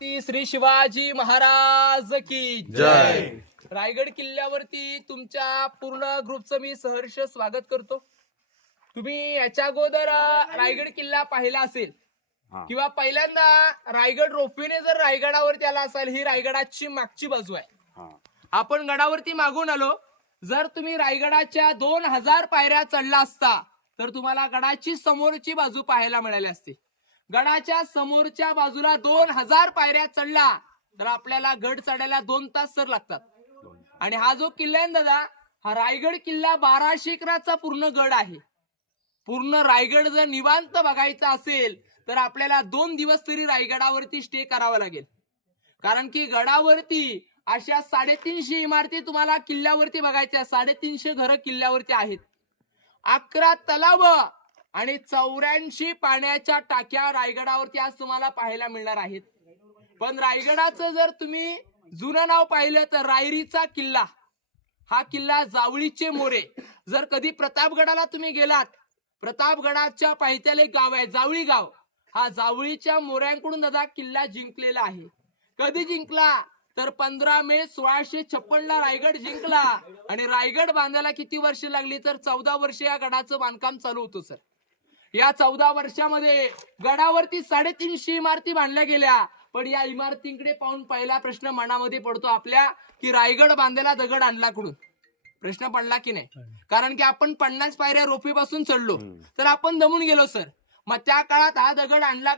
श्री शिवाजी महाराज की जय. रायगड किल्ल्यावरती तुमच्या पूर्ण ग्रुपचं मी सहर्ष स्वागत करतो. तुम्ही याच्या अगोदर रायगड किल्ला पाहिला असेल किंवा पहिल्यांदा रायगड रोपवेने जर रायगडावरती आला असाल, ही रायगडाची मागची बाजू आहे. आपण गडावरती मागून आलो. जर तुम्ही रायगडाच्या 2000 पायऱ्या चढला असता तर तुम्हाला गडाची समोरची बाजू पाहायला मिळाली असती. गडाच्या समोरच्या बाजूला 2000 पायऱ्या चढला तर आपल्याला गड चढायला 2 तास सर लागतात. आणि हा जो किल्ला आहे दादा, हा रायगड किल्ला 1200 एकराचा पूर्ण गड आहे. पूर्ण रायगड जर निवांत बघायचा असेल तर आपल्याला 2 दिवस तरी रायगडावरती स्टे करावा लागेल. कारण की गडावरती अशा 350 इमारती तुम्हाला किल्ल्यावरती बघायच्या. 350 घरं किल्ल्यावरती आहेत. 11 तलाव आणि 84 पाण्याच्या टाक्या रायगडावरती आज तुम्हाला पाहायला मिळणार आहेत. पण रायगडाचं जर तुम्ही जुनं नाव पाहिलं तर रायरीचा किल्ला. हा किल्ला जावळीचे मोरे. जर कधी प्रतापगडाला तुम्ही गेलात, प्रतापगडाच्या पायथ्याला एक गाव आहे जावळी गाव. हा जावळीच्या मोऱ्यांकडून दादा किल्ला जिंकलेला आहे. कधी जिंकला तर 15 मे 1656 ला रायगड जिंकला. आणि रायगड बांधायला किती वर्ष लागली तर 14 वर्ष या गडाचं बांधकाम चालू होतं सर. या 14 वर्षामध्ये गडावरती 350 इमारती बांधल्या गेल्या. पण या इमारतींकडे पाहून पहिला प्रश्न मनामध्ये पडतो आपल्या की रायगड बांधायला दगड आणला कुठून? प्रश्न पडला की नाही? कारण की आपण 50 पायऱ्या रोपीपासून चढलो तर आपण दमून गेलो सर. मग त्या काळात हा दगड आणला